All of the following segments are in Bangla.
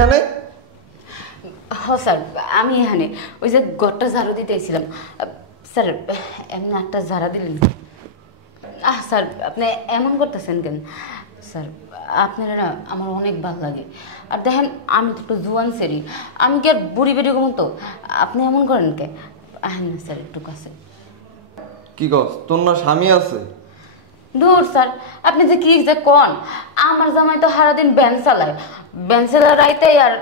এখানে? স্যার আমি এখানে ওই যে ঘরটা ঝাড়ু দিতে এসেছিলাম স্যার। এমনি একটা ঝাড়া দিলেন। স্যার আপনি এমন করতেছেন কেন? স্যার আপনারা না আমার অনেক ভালো লাগে। আর দেখেন আমি তো একটু জোয়ান সেরি, আমি কি আর বুড়ি বেড়ি কম তো? আপনি এমন করেন কে? আহেন না স্যার একটু কাছে। কি কস, তোর না স্বামী আছে? দূর স্যার, আপনি যে কি যে কন, আমার জামাই তো সারাদিন ভ্যান চালায়, ভ্যান চালাইতে আর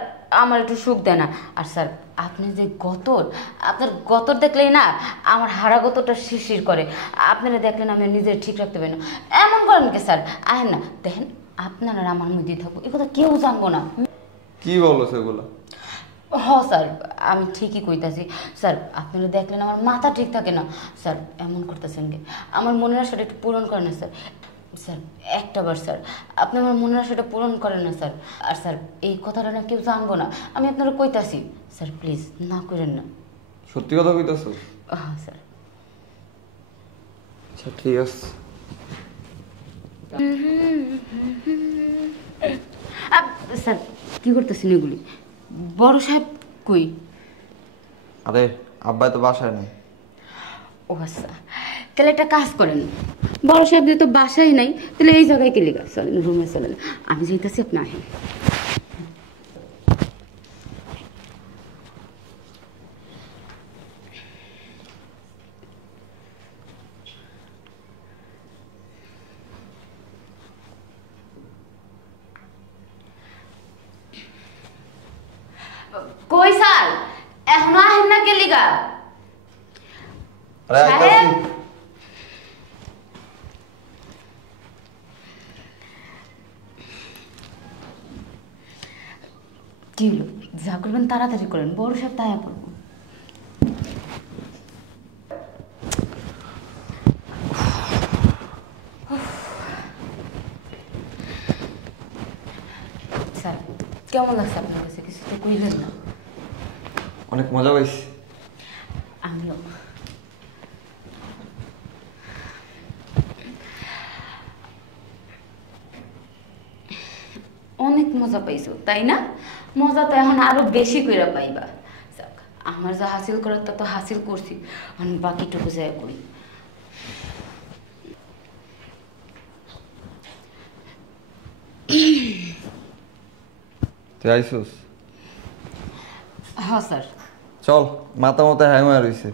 আমার একটু সুখ দেয় না। আর স্যার আপনি যে গতর, আপনার গতর দেখলেই না আমার হারা গতরটা শিরশির করে। আপনারা দেখলেন আমি নিজে ঠিক রাখতে পারি না। এমন করেন কে স্যার? আহেন না, দেখেন আপনারা আমার মধ্যে থাকবো, এ কথা কেউ জানবো না। কি বলো সেগুলো? স্যার আমি ঠিকই কইতাছি। স্যার আপনারা দেখলেন আমার মাথা ঠিক থাকে না। স্যার এমন করতেছেন কে? আমার মনের আশাটা একটু পূরণ করেন না স্যার। স্যার একটাবার স্যার আপনি আমার মনের আশাটা পূরণ করেন না স্যার। আর স্যার এই কথাটা না কেউ জানবো না, আমি আপনারা কইতাছি। স্যার প্লিজ না করেন না। সত্যি কথা কইতাছ? স্যার। আচ্ছা ঠিক আছে। স্যার কি করতেছেন এগুলি? বড় সাহেব কই? আরে আব্বাই তো বাসায় নেই। ও আচ্ছা, তাহলে একটা কাজ করেন, বড় সাহেব যেহেতু বাসায় নাই তাহলে এই জায়গায় কে লিখা চলেন, রুমে চলেন, আমি যেতেছি আপনি আহেন। কই স্যার এখনো আহেন না কে লিগা? সাহেব কি হলো? যা করবেন তাড়াতাড়ি করেন, বড় সাহেব তাই পড়বো। স্যার কেমন লাগছে আপনার কাছে? কিছু তো কইলেন না। অনেক মজা পাইছি। আমিও। অনেক মজা পাইছো তাই না? মজা তো এখন আরো বেশি করে পাইবা। যাক, আমার যা হাসিল করার তা তো হাসিল করছি, এখন বাকিটুকু যায় করি। তুই আইসুস? হ্যাঁ স্যার। চল, মাথা মতো হ্যাং হয়ে রয়েছে।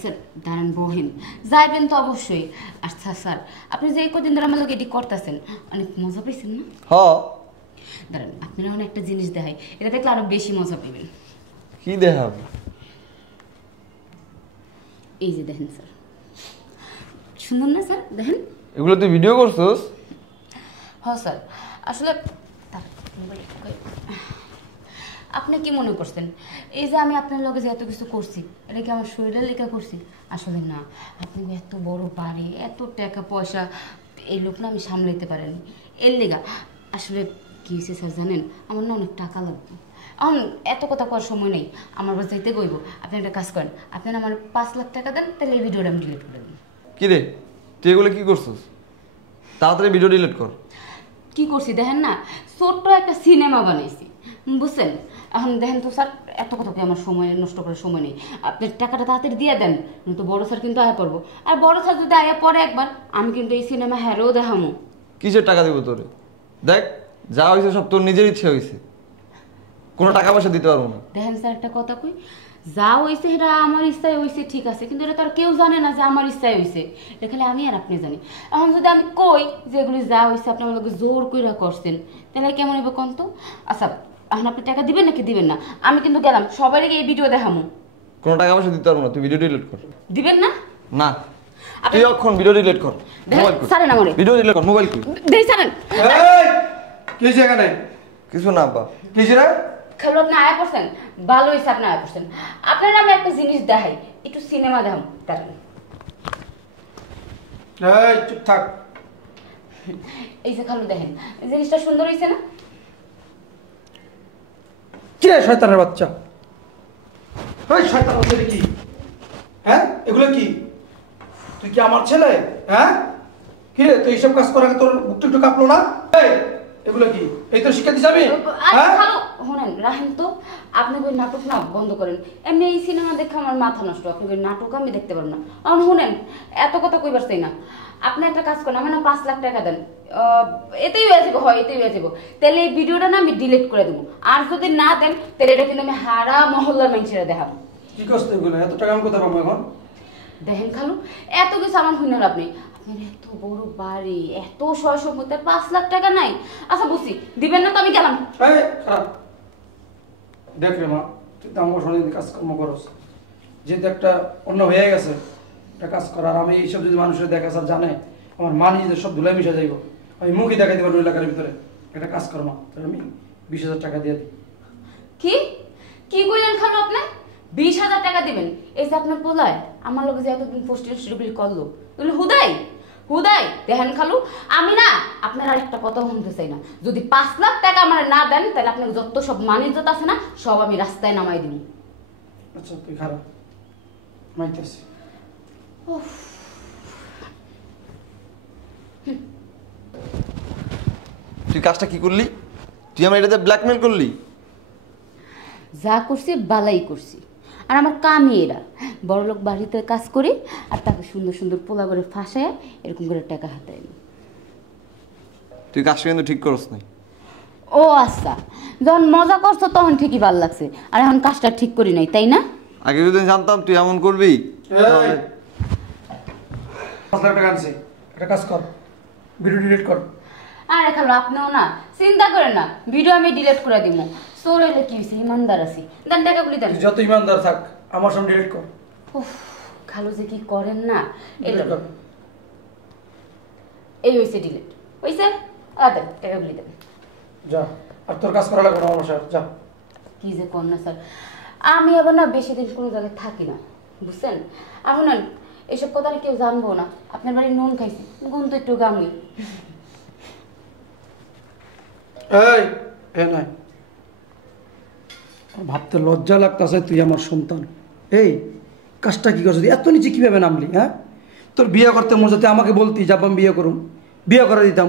স্যার দাঁড়ান বহেন, যাইবেন তো অবশ্যই। আচ্ছা স্যার আপনি যে কদিন ধরে আমার লোক এটি করতেছেন অনেক মজা পাইছেন না? হ। দাঁড়ান আপনারা এখন একটা জিনিস দেখাই, এটা দেখলে আরো বেশি মজা পাইবেন। কি দেখাব? এই যে দেখেন স্যার, সুন্দর না স্যার? দেখেন। এগুলো তুই ভিডিও করছিস? হ্যাঁ স্যার, আসলে আপনি কি মনে করছেন এই যে আমি আপনার লগে যে এত কিছু করছি এটা কি আমার শরীরের লেখা করছি? আসলে না, আপনি এত বড় বাড়ি, এত টাকা পয়সা, এই লোক না আমি সামলাইতে পারিনি, এর লেগা। আসলে কি হয়েছে স্যার জানেন, আমার না অনেক টাকা লাগবে। এখন এত কথা করার সময় নেই, আমার বাস যাইতে গইব। আপনি একটা কাজ করেন, আপনি আমার 5 লাখ টাকা দেন, তাহলে এই ভিডিওটা আমি ডিলিট করে দিন। কি রে, তুই এগুলো কি করছিস? তাড়াতাড়ি ভিডিও ডিলিট কর। কি করছি দেখেন না, ছোট্ট একটা সিনেমা বানাইছি, বুঝছেন? এখন দেখেন তো স্যার, এত কথা কি আমার সময় নষ্ট করার সময় নেই। আপনি টাকাটা তাড়াতাড়ি দিয়ে দেন, তো বড় স্যার কিন্তু আয়া পড়বো। আর বড় স্যার যদি আয়া পরে একবার, আমি কিন্তু এই সিনেমা হ্যারোও দেখামো। কিসের টাকা দিব তোরে? দেখ, যা হয়েছে সব তোর নিজের ইচ্ছে হয়েছে, কোনো টাকা পয়সা দিতে পারবো না। দেখেন স্যার একটা কথা কই, যা হয়েছে এটা আমার ইচ্ছায় হয়েছে ঠিক আছে, কিন্তু এটা তো আর কেউ জানে না যে আমার ইচ্ছায় হয়েছে, এটা খালি আমি আর আপনি জানি। এখন যদি আমি কই যে এগুলি যা হয়েছে আপনি আমাকে জোর কইরা করছেন, তাহলে কেমন হবে কোন তো? আচ্ছা এখন আপনি টাকা দিবেন নাকি দিবেন না? আমি কিন্তু গেলাম, সবাইকে এই ভিডিও দেখামো। কোনো টাকা পয়সা দিতে পারবো না, তুই ভিডিও ডিলিট কর। দিবেন না? না, তুই এখন ভিডিও ডিলিট কর। মোবাইল কর, সারেন আমারে। ভিডিও ডিলিট কর, মোবাইল কর। দেই সারেন। এই কি এখানে? কিছু না আব্বা। কিসে রে? খালু আপনি আয়া পড়ছেন, ভালো হয়েছে আপনি আয়া পড়ছেন। আপনারা আমি একটা জিনিস দেখাই, একটু সিনেমা দেখাম দাঁড়ান। এই চুপ থাক। এই যে খালু দেখেন, জিনিসটা সুন্দর হয়েছে না? কি রে শয়তানের বাচ্চা? ওই শয়তান হচ্ছে কি? হ্যাঁ এগুলো কি? তুই কি আমার ছেলে? হ্যাঁ কি রে, তুই এইসব কাজ করার আগে তোর বুকটা একটু কাঁপলো না? এই এগুলো কি? এই তো শিক্ষা দিছি আমি। আরে হ্যাঁ খালু শুনেন রাহেন তো, আপনি ওই নাটক না বন্ধ করেন। এমনি এই সিনেমা দেখে আমার মাথা নষ্ট, আপনি ওই নাটক আমি দেখতে পারবো না। আর শুনেন, এত কথা কইবার চাই না। আপনি একটা কাজ করেন, আমার না 5 লাখ টাকা দেন, এতেই হয়ে যাবো। হয় এতেই হয়ে যাবো। তাহলে এই ভিডিওটা না আমি ডিলিট করে দেবো। আর যদি না দেন তাহলে এটা কিন্তু আমি হারা মহল্লার মানুষেরা দেখাবো। কি করছ এগুলো? এত টাকা আমি কোথায় পাবো এখন? দেখেন খালু, এত কিছু আমার হুইনার আপনি, আপনার এত বড় বাড়ি, এত সয় সম্পত্তি, 5 লাখ টাকা নাই। আচ্ছা বুঝছি, দিবেন না তো আমি গেলাম। এই খারাপ দেখ রে মা, তুই তো আমার সঙ্গে কাজকর্ম করস, যেহেতু একটা অন্য হয়ে গেছে একটা কাজ করার, আমি এইসব যদি মানুষের দেখা স্যার জানে আমার মা নিজেদের সব ধুলাই মিশে যাইব। আমি মুখই দেখাইতে পারবো এলাকার ভিতরে। একটা কাজ কর মা, তোর আমি 20,000 টাকা দিয়ে দিই। কি কি কইলেন খালু আপনি? 20,000 টাকা দিবেন? এই যে আপনার পোলায় আমার লোক যে এতদিন পোস্টের করলো, এগুলো হুদাই হুদাই। দেখেন খালু, আমি না আপনার আর একটা কথা শুনতে চাই না। যদি 5 লাখ টাকা আমার না দেন তাহলে আপনার যত সব মানিজ্যত আছে না সব আমি রাস্তায় নামাই দিব। আচ্ছা তুই খারাপ মাইতেছি। তুই কাজটা কি করলি? তুই আমার এটাতে ব্ল্যাকমেল করলি? যা করছি বালাই করছি। আর আমার কামই এরা, বড়লোক বাড়িতে কাজ করি আর তাকে সুন্দর সুন্দর পোলা করে ফাঁসায় এরকম করে টাকা হাতায় নি। তুই কাজটা কিন্তু ঠিক করস নাই। ও আচ্ছা, যখন মজা করছো তখন ঠিকই ভাল লাগছে, আর এখন কাজটা ঠিক করি নাই, তাই না? আগে যদি জানতাম তুই এমন করবি তাহলে 5 লাখ টাকা আনছি, একটা কাজ কর, ভিডিও ডিলিট কর। আরে খালু আপনিও না চিন্তা করেন না, ভিডিও আমি ডিলিট করে দিব। চোর হইলে কি হয়েছে, ইমানদার আছি, দেন টাকাগুলি দেন। তুই যত ইমানদার থাক আমার সামনে ডিলিট কর। উফ, খালু যে কি করেন না। ডিলিট কর। এই হয়েছে ডিলিট হয়েছে। দেন টাকাগুলি দেন। যা, আর তোর কাজ করা লাগবে না আমার বাসায়, যা। কি যে কর না স্যার, আমি আবার না বেশি দিন কোনো জায়গায় থাকি না, বুঝছেন? আমি না এইসব কথা আর কেউ জানবো না। আপনার বাড়ি নুন খাইছি, গুণ তো একটু গামই। এই এ নাই, আমার ভাবতে লজ্জা লাগতেছে তুই আমার সন্তান। এই কাজটা কি করছিস? এত নিচে কিভাবে নামলি? হ্যাঁ, তোর বিয়ে করতে মনে হচ্ছে আমাকে বলতি যাব আমি বিয়ে করুম, বিয়ে করে দিতাম।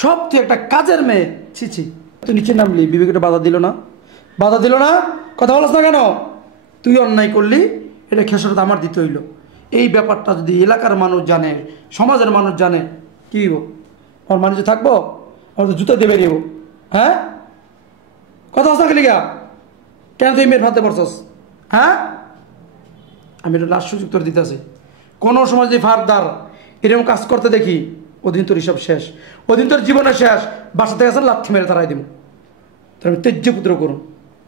সব তুই একটা কাজের মেয়ে, ছি ছি। তুই নিচে নামলি, বিবেকটা বাধা দিল না? বাধা দিল না? কথা বলছ না কেন? তুই অন্যায় করলি, এটা খেসারত আমার দিতে হইল। এই ব্যাপারটা যদি এলাকার মানুষ জানে, সমাজের মানুষ জানে, কি হইব? আমার মানুষ থাকবো? আমার তো জুতো দেবে নিব। হ্যাঁ, কথা বলছ না লিগা? কেন তুই মেয়ের ভাতে পড়ছস? হ্যাঁ, আমি এটা লাস্ট সুযোগ তোর দিতেছি। কোনো সময় যে ফারদার এরকম কাজ করতে দেখি, ওদিন তোর হিসাব শেষ, ওদিন তোর জীবনে শেষ। বাসা থেকে আসেন লাঠি মেরে তারাই দিব, তোর আমি তেজ্য পুত্র করুন।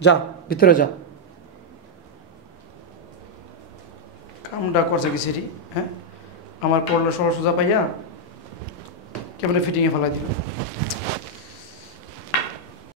যা ভিতরে যা। কামটা করছে কি সেটি? হ্যাঁ, আমার পড়লো সহজ সোজা পাইয়া কেমন ফিটিংয়ে ফেলাই দিল।